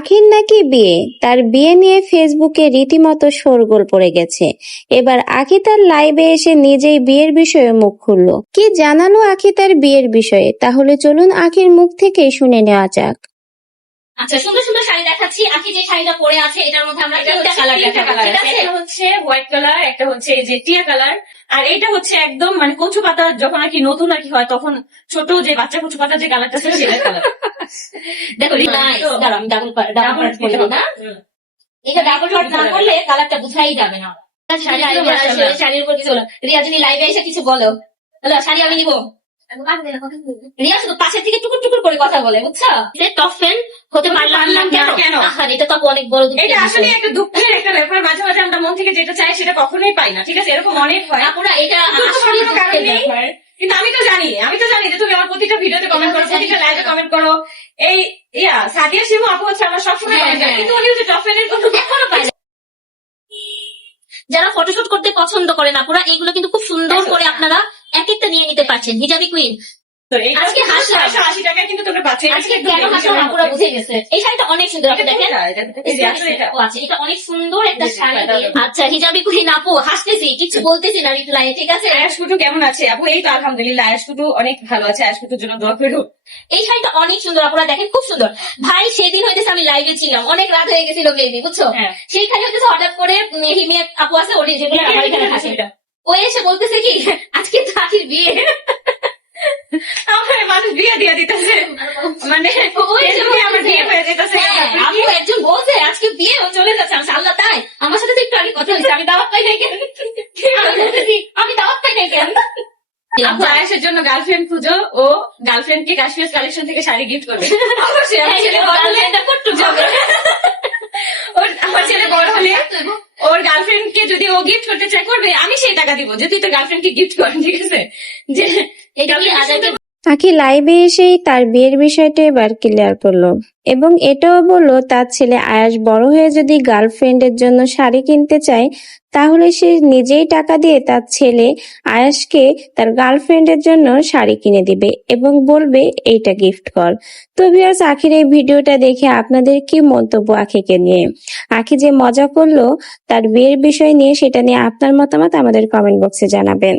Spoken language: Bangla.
আখির নাকি বিয়ে, তার বিয়ে নিয়ে ফেসবুকে রীতিমতো শোরগোল পড়ে গেছে। এবার আখি তার লাইভে এসে নিজেই বিয়ের বিষয়ে মুখ খুললো। কি জানালো আখি তার বিয়ের বিষয়ে, তাহলে চলুন আখির মুখ থেকেই শুনে নেওয়া যাক। আচ্ছা, সুন্দর সুন্দর শাড়ি দেখাচ্ছি। আখি যে শাড়িটা পরে আছে এটার মধ্যে আমরা তিনটা কালার দেখাবো, ঠিক আছে? একটা হচ্ছে হোয়াইট কালার, একটা হচ্ছে এই যে টিয়া কালার, আর এটা হচ্ছে একদম মানে কচু পাতা যখন আর কি নতুন আর কি হয় তখন ছোট যে বাচ্চা কচু পাতা যে কালারটা ছিল সেটা কালার। দেখো দাঁড়াও, আমি ডাবল পার্ট করবো না, এটা ডাবল পার্ট না করলে কালারটা বুঝাই যাবে না। শাড়ির উপর কিছু বলো, রিয়া যদি লাইভে এসে কিছু বলো, হ্যালো শাড়ি আমি নিবো। রিয়া শুধু পাশের থেকে টুকুর টুকুর করে কথা বলে, বুঝছো? টপ ফ্যান হতে পারলাম না কেন? এটা তো অনেক বড় দুঃখ। এটা আসলে একটা দুঃখের একটা ব্যাপার, মাঝে মাঝে আমরা মন থেকে যেটা চাই সেটা কখনোই পাই না, ঠিক আছে? এরকম অনেক হয়। আপুরা এটা কিন্তু আমি তো জানি যে তুমি আমার প্রতিটা ভিডিওতে কমেন্ট করো, প্রতিটা লাইভে কমেন্ট করো। এই সাদিয়া শিমু আপু হচ্ছে আমরা সবসময় কমেন্ট করি, কিন্তু উনি হচ্ছে টপ ফ্যানের কোনো এখনো পাই না। যারা ফটোশুট করতে পছন্দ করেন আপুরা, এগুলো কিন্তু খুব সুন্দর করে আপনারা এক একটা নিয়ে নিতে পারছেন। হিজাবি কুইন আজকে হাসলাম 80 টাকায় কিন্তু তোমরা পাচ্ছ। আজকে কেন হাসলাম আপুরা বুঝে গেছে। এই শাড়িটা অনেক সুন্দর, আপনি দেখেন। আচ্ছা, এটা অনেক সুন্দর একটা শাড়ি। আচ্ছা, হিজাবি কুইন আপু হাসতেছি, কিছু বলতেছি না রিপ্লাই, ঠিক আছে? আয়াস কুটু কেমন আছে আপু? এই তো আলহামদুলিল্লাহ, আয়াস কুটু অনেক ভালো আছে। আয়াস কুটুর জন্য দোয়া করো। এই শাড়িটা অনেক সুন্দর আপুরা, দেখেন খুব সুন্দর। ভাই সেদিন হইতেছে আমি লাইভে ছিলাম, অনেক রাত হয়ে গেছিল মেবি, বুঝছো? সেইখানে হইতেছে হঠাৎ করে হিমিয়া আপু আছে, ওর যেগুলো আমার এখানে হাসে, ও এসে বলতেছে কি আজকে তো আখির বিয়ে। আমার মানুষ বিয়ে দিয়ে দিতেছে, মানে আমার বিয়ে হয়ে যেতেছে। আপু একজন বলছে আজকে বিয়ে, ও চলে যাচ্ছে। আমি আল্লাহ তাই, আমার সাথে তো একটু আগে কথা হয়েছে, আমি দাওয়াত পাই নাই কেন? আমি দাওয়াত পাই নাই কেন? আপু আয়েশের জন্য গার্লফ্রেন্ড খুঁজো, ও গার্লফ্রেন্ড কে কাশ্মীর কালেকশন থেকে শাড়ি গিফট করবে। অবশ্যই আমার ছেলে বড় হলে ওর গার্লফ্রেন্ড কে যদি ও গিফট করতে চাই করবে, আমি সেই টাকা দিব যে তুই তো গার্লফ্রেন্ড কে গিফট কর, ঠিক আছে? যে আখি লাইভে এসেই তার বিয়ের বিষয়টা এবার ক্লিয়ার করলো এবং এটাও বললো তার ছেলে আয়াস বড় হয়ে যদি গার্লফ্রেন্ডের জন্য শাড়ি কিনতে চায় তাহলে সে নিজেই টাকা দিয়ে তার ছেলে আয়াসকে তার গার্লফ্রেন্ডের জন্য শাড়ি কিনে দিবে এবং বলবে এইটা গিফট কর। তো ভিউয়ার্স, আখির এই ভিডিওটা দেখে আপনাদের কি মন্তব্য আখিকে নিয়ে? আখি যে মজা করলো তার বিয়ের বিষয় নিয়ে, সেটা নিয়ে আপনার মতামত আমাদের কমেন্ট বক্সে জানাবেন।